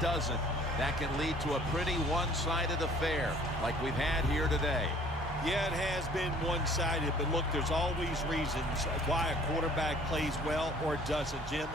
doesn't, that can lead to a pretty one-sided affair like we've had here today. Yeah, it has been one-sided, but look, there's always reasons why a quarterback plays well or doesn't, Jim.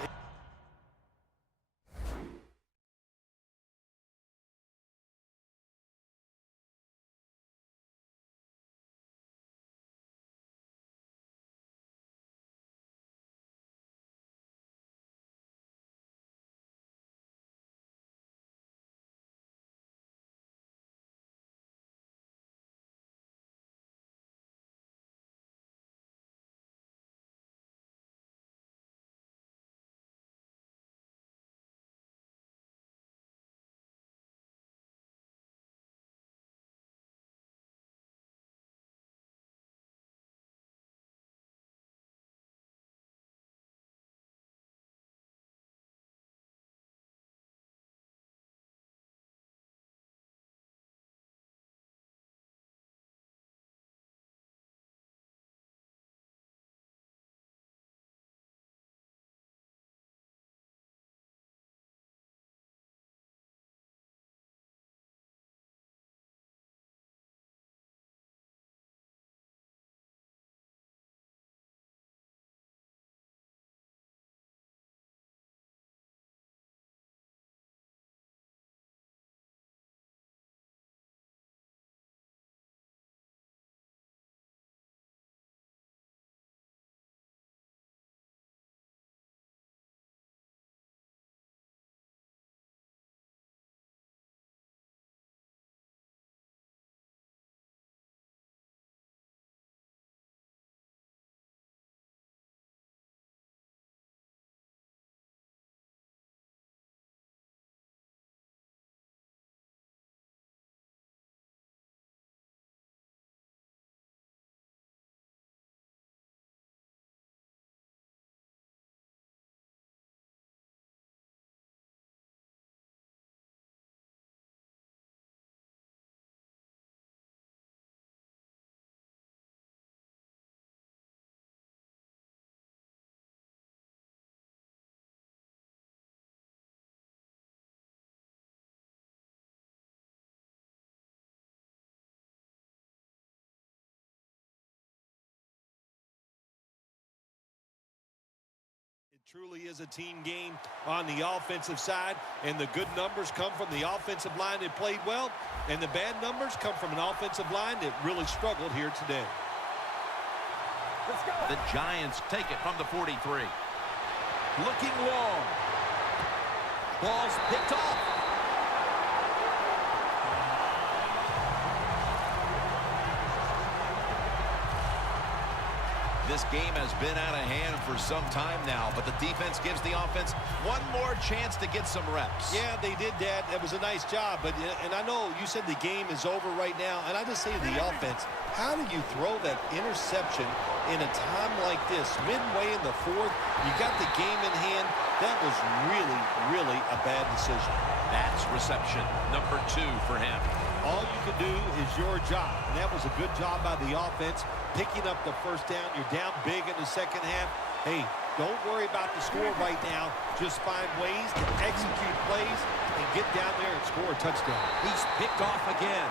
Truly is a team game on the offensive side, and the good numbers come from the offensive line that played well, and the bad numbers come from an offensive line that really struggled here today. Let's go. The Giants take it from the 43. Looking long. Ball's picked off. This game has been out of hand for some time now, but the defense gives the offense one more chance to get some reps. Yeah, they did that. That was a nice job. And I know you said the game is over right now, and I just say to the offense, how do you throw that interception in a time like this? Midway in the fourth, you got the game in hand. That was really, really a bad decision. That's reception number 2 for him. All you can do is your job, and that was a good job by the offense, picking up the first down. You're down big in the second half. Hey, don't worry about the score right now. Just find ways to execute plays and get down there and score a touchdown. He's picked off again.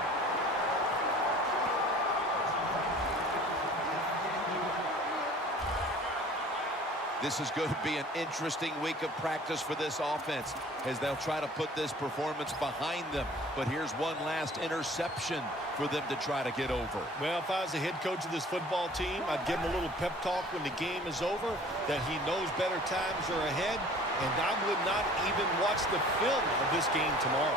This is going to be an interesting week of practice for this offense as they'll try to put this performance behind them. But here's one last interception for them to try to get over. Well, if I was the head coach of this football team, I'd give him a little pep talk when the game is over, that he knows better times are ahead, and I would not even watch the film of this game tomorrow.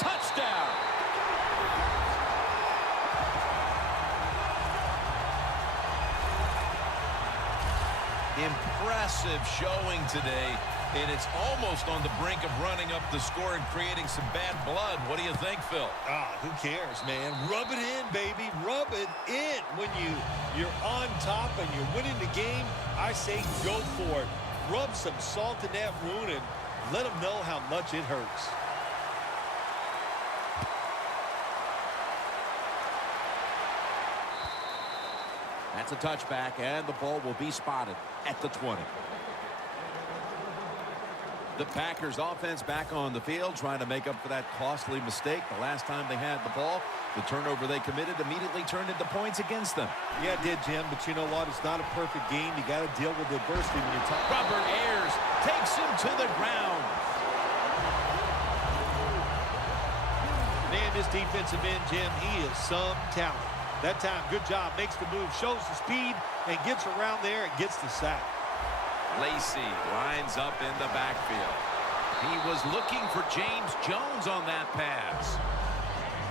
Touchdown! Impressive showing today, and it's almost on the brink of running up the score and creating some bad blood. What do you think, Phil? Who cares, man? Rub it in, baby. Rub it in. When you're on top and you're winning the game, I say go for it. Rub some salt in that wound and let them know how much it hurts. That's a touchback, and the ball will be spotted at the 20. The Packers offense back on the field, trying to make up for that costly mistake the last time they had the ball. The turnover they committed immediately turned into points against them. Yeah, it did, Jim, but you know what? It's not a perfect game. You got to deal with adversity when you talk. Robert Ayers takes him to the ground. Man, this defensive end, Jim, he is some talent. That time, good job, makes the move, shows the speed, and gets around there and gets the sack. Lacey lines up in the backfield. He was looking for James Jones on that pass.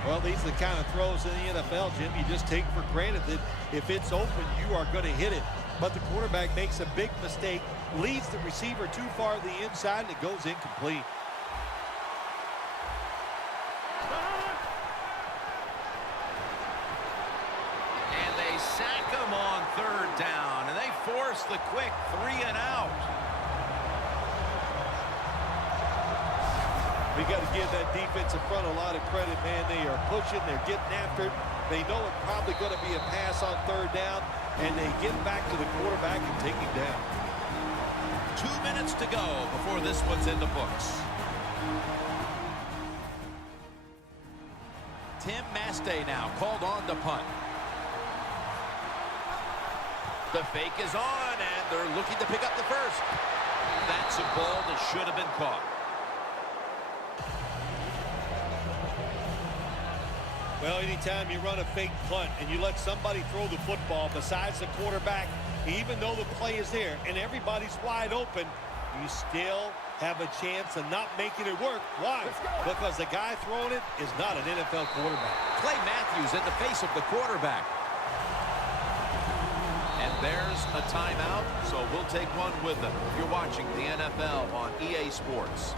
Well, these are the kind of throws in the NFL, Jim, you just take for granted that if it's open, you are going to hit it. But the quarterback makes a big mistake, leads the receiver too far to the inside, and it goes incomplete. And they sack him on third down, and they force the quick 3-and-out. We got to give that defensive front a lot of credit, man. They are pushing, they're getting after it. They know it's probably going to be a pass on third down, and they get back to the quarterback and take him down. 2 minutes to go before this one's in the books. Tim Mastay now called on to punt. The fake is on, and they're looking to pick up the first. That's a ball that should have been caught. Well, anytime you run a fake punt and you let somebody throw the football besides the quarterback, even though the play is there and everybody's wide open, you still have a chance of not making it work. Why? Because the guy throwing it is not an NFL quarterback. Clay Matthews in the face of the quarterback. And there's a timeout, so we'll take one with them. You're watching the NFL on EA Sports.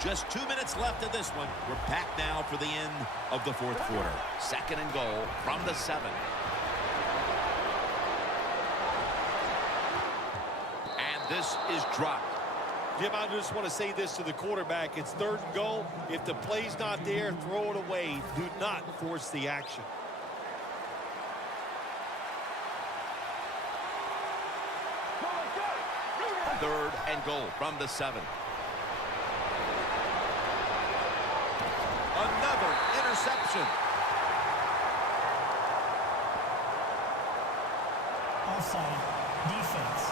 Just 2 minutes left of this one. We're back now for the end of the fourth quarter. 2nd and goal from the 7. And this is dropped. Jim, I just want to say this to the quarterback. It's 3rd and goal. If the play's not there, throw it away. Do not force the action. Third and goal from the 7. Another interception. Offside. Defense.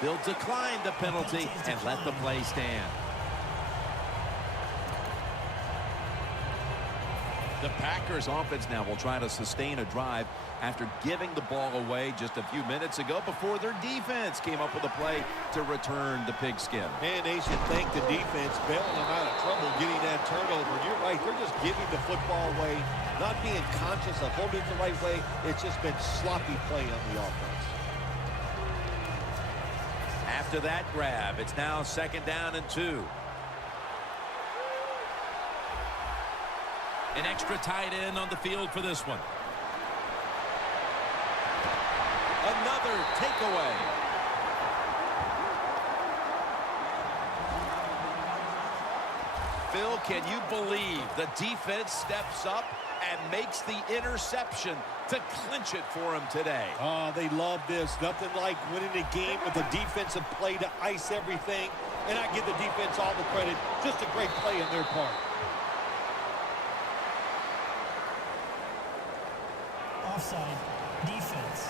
They'll decline the penalty and let the play stand. The Packers offense now will try to sustain a drive after giving the ball away just a few minutes ago before their defense came up with a play to return the pigskin. Man, they should thank the defense bailing them out of trouble getting that turnover. You're right, they're just giving the football away, not being conscious of holding it the right way. It's just been sloppy play on the offense. After that grab, it's now 2nd down and 2. An extra tight end on the field for this one. Another takeaway. Phil, can you believe the defense steps up and makes the interception to clinch it for him today? Oh, they love this. Nothing like winning a game with a defensive play to ice everything. And I give the defense all the credit. Just a great play on their part. Offside. Defense.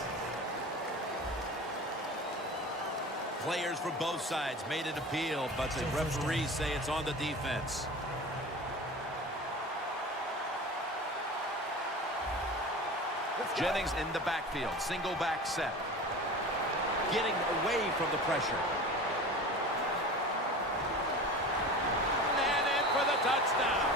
Players from both sides made an appeal, but the referees say it's on the defense. Jennings in the backfield, single back set. Getting away from the pressure. And in for the touchdown.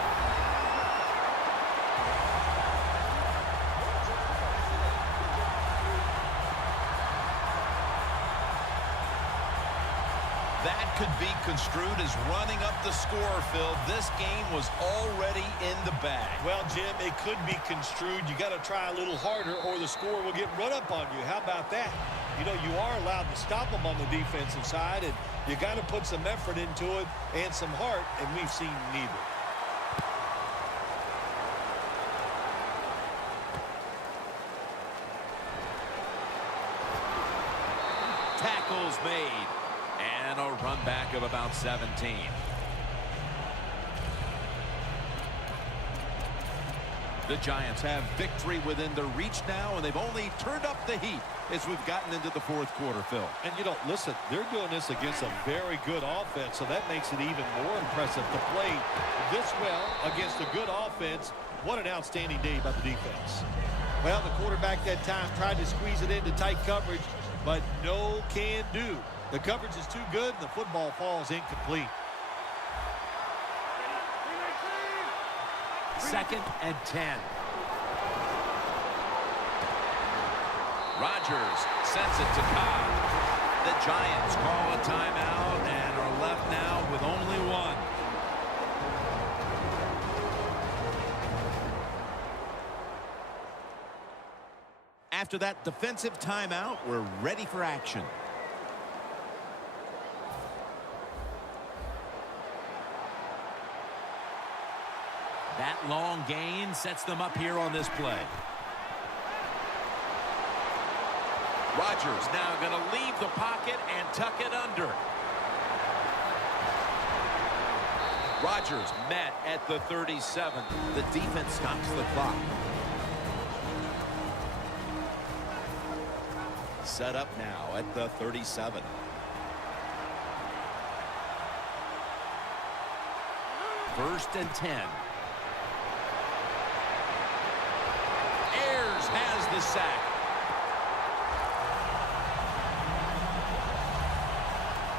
That could be construed as running up the score, Phil. This game was already in the bag. Well, Jim, it could be construed. You got to try a little harder or the score will get run up on you. How about that? You know, you are allowed to stop them on the defensive side, and you got to put some effort into it and some heart, and we've seen neither. tackles made. And a run back of about 17. The Giants have victory within their reach now, and they've only turned up the heat as we've gotten into the fourth quarter, Phil. And, listen, they're doing this against a very good offense, so that makes it even more impressive to play this well against a good offense. What an outstanding day by the defense. Well, the quarterback that time tried to squeeze it into tight coverage, but no can do. The coverage is too good, and the football falls incomplete. 2nd and 10. Rodgers sends it to Cobb. The Giants call a timeout and are left now with only one. After that defensive timeout, we're ready for action. That long gain sets them up here on this play. Rodgers now going to leave the pocket and tuck it under. Rodgers met at the 37. The defense stops the clock. Set up now at the 37. First and 10. Has the sack.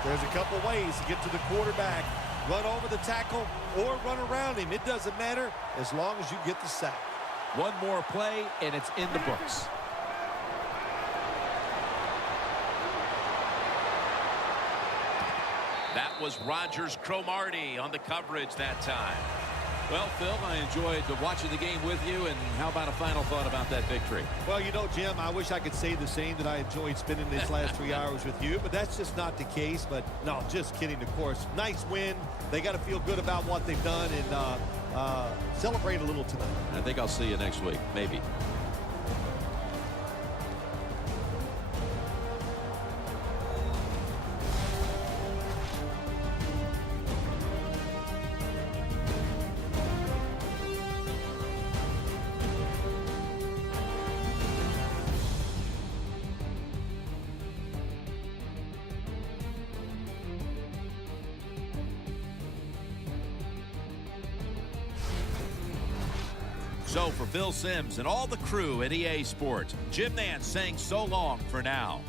There's a couple ways to get to the quarterback. Run over the tackle or run around him. It doesn't matter as long as you get the sack. One more play, and it's in the books. That was Rodgers Cromartie on the coverage that time. Well, Phil, I enjoyed watching the game with you, and how about a final thought about that victory? Well, Jim, I wish I could say the same, that I enjoyed spending these last 3 hours with you, but that's just not the case. But, no, just kidding, of course. Nice win. They got to feel good about what they've done and celebrate a little tonight. I think I'll see you next week, maybe. So for Phil Simms and all the crew at EA Sports, Jim Nance saying so long for now.